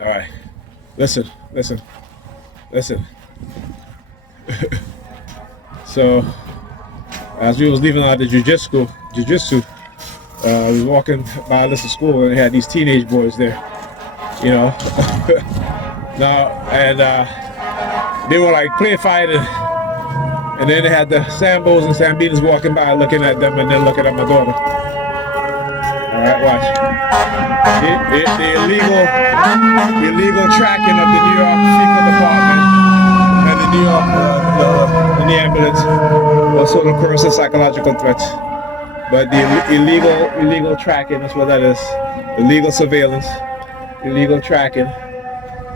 All right. Listen. So, as we was leaving out the jujitsu, I was walking by a list of school and they had these teenage boys there, you know. Now, and they were like play fighting, and then they had the Sambos and Sambitas walking by looking at them and then looking at my daughter. All right, watch. The illegal tracking of the New York Fecal Department and the New York in the ambulance was sort of coercive psychological threats. But the illegal tracking, that's what that is. Illegal surveillance, illegal tracking.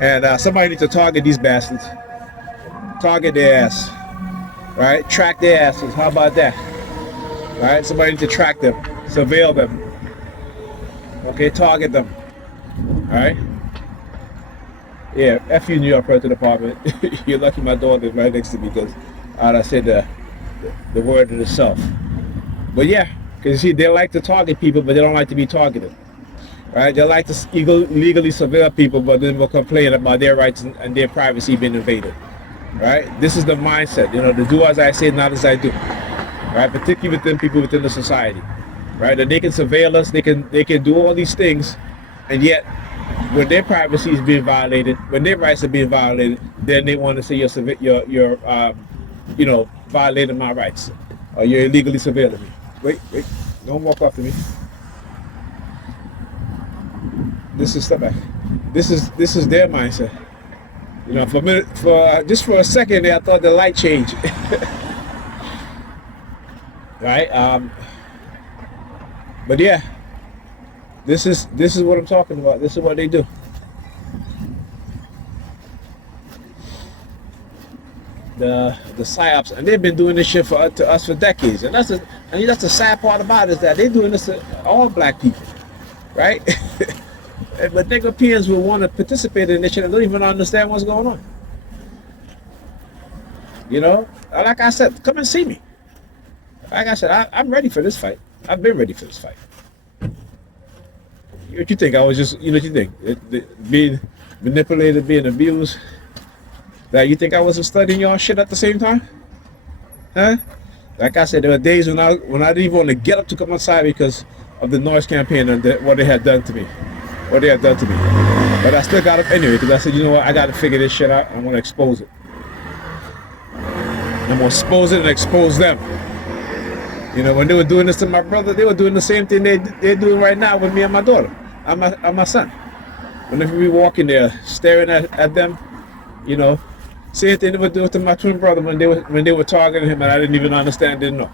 And somebody needs to target these bastards. Target their ass. Right? Track their asses. How about that? Right? Somebody needs to track them. Surveil them. Okay, target them. Alright? Yeah, F you, New York Predators Department. You're lucky my daughter is right next to me because I said the word in itself. But yeah, because you see, they like to target people, but they don't like to be targeted. Right? They like to legally surveil people, but then will complain about their rights and their privacy being invaded. Right? This is the mindset, you know, to do as I say, not as I do. Right? Particularly within people within the society. Right? That they can surveil us, they can do all these things, and yet when their privacy is being violated, when their rights are being violated, then they want to say you're violating my rights, or you're illegally surveilling me. Wait, don't walk off to me. This is stuff. This is their mindset. You know, for a minute, just for a second there, I thought the light changed. Right? But yeah, this is what I'm talking about. This is what they do. The psyops, and they've been doing this shit to us for decades, and that's the sad part about it, is that they're doing this to all black people, right? But Europeans will want to participate in this shit and don't even understand what's going on. You know, like I said, come and see me. Like I said, I'm ready for this fight. I've been ready for this fight. What you think? I was just, you know what you think? Being manipulated, being abused. That you think I wasn't studying y'all shit at the same time? Huh? Like I said, there were days when I didn't even want to get up to come outside because of the noise campaign and what they had done to me. But I still got up anyway because I said, you know what? I got to figure this shit out. I'm going to expose it. I'm going to expose it and expose them. You know, when they were doing this to my brother, they were doing the same thing they're doing right now with me and my daughter, and my son. Whenever we walk in there, staring at them, you know, same thing they were doing to my twin brother when they were targeting him, and I didn't even understand, didn't know.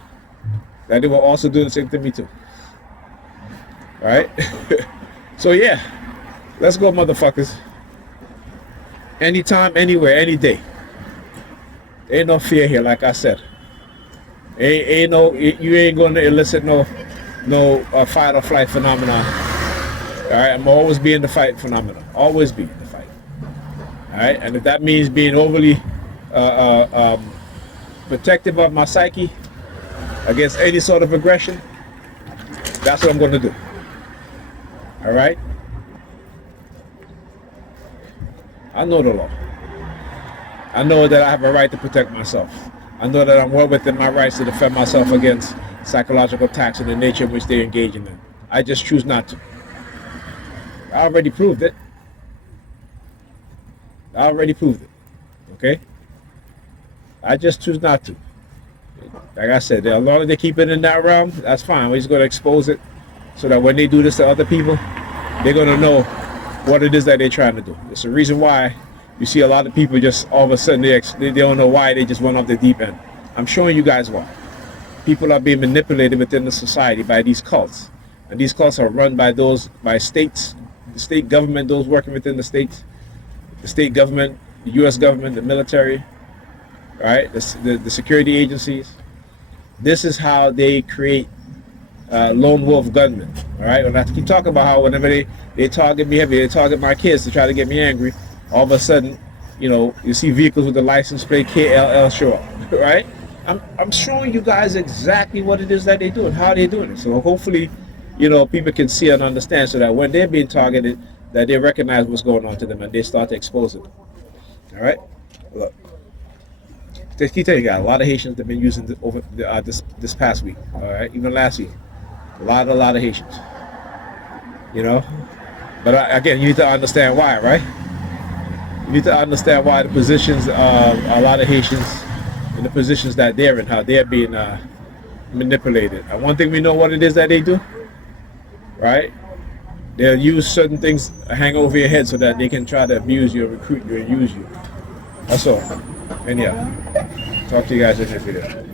That they were also doing the same thing to me too. All right? So yeah, let's go, motherfuckers. Anytime, anywhere, any day. Ain't no fear here, like I said. You ain't going to elicit no fight or flight phenomenon. All right, I'm always be in the fight phenomenon. Always be in the fight. All right, and if that means being overly protective of my psyche against any sort of aggression, that's what I'm going to do. All right. I know the law. I know that I have a right to protect myself. I know that I'm well within my rights to defend myself against psychological attacks in the nature in which they're engaging in. I just choose not to. I already proved it. Okay? I just choose not to. Like I said, as long as they keep it in that realm, that's fine. We're just going to expose it so that when they do this to other people, they're going to know what it is that they're trying to do. It's the reason why you see a lot of people just all of a sudden they don't know why they just went off the deep end. I'm showing you guys why. People are being manipulated within the society by these cults, and these cults are run by states, the state government, those working within the states, the state government, the U.S. government, the military, right? The security agencies. This is how they create lone wolf gunmen. All right, and I keep talking about how whenever they target me heavy, they target my kids to try to get me angry. All of a sudden, you know, you see vehicles with the license plate KLL show up, right? I'm showing you guys exactly what it is that they do and how they're doing it. So hopefully, you know, people can see and understand so that when they're being targeted, that they recognize what's going on to them and they start to expose it. All right, look. Just keep telling you guys, a lot of Haitians have been using this past week. All right, even last week, a lot of Haitians. You know, but again, you need to understand why, right? You need to understand why the positions a lot of Haitians in the positions that they're in, how they're being manipulated. And one thing we know what it is that they do, right? They'll use certain things hang over your head so that they can try to abuse you, recruit you, and use you. That's all. And yeah, talk to you guys in the video.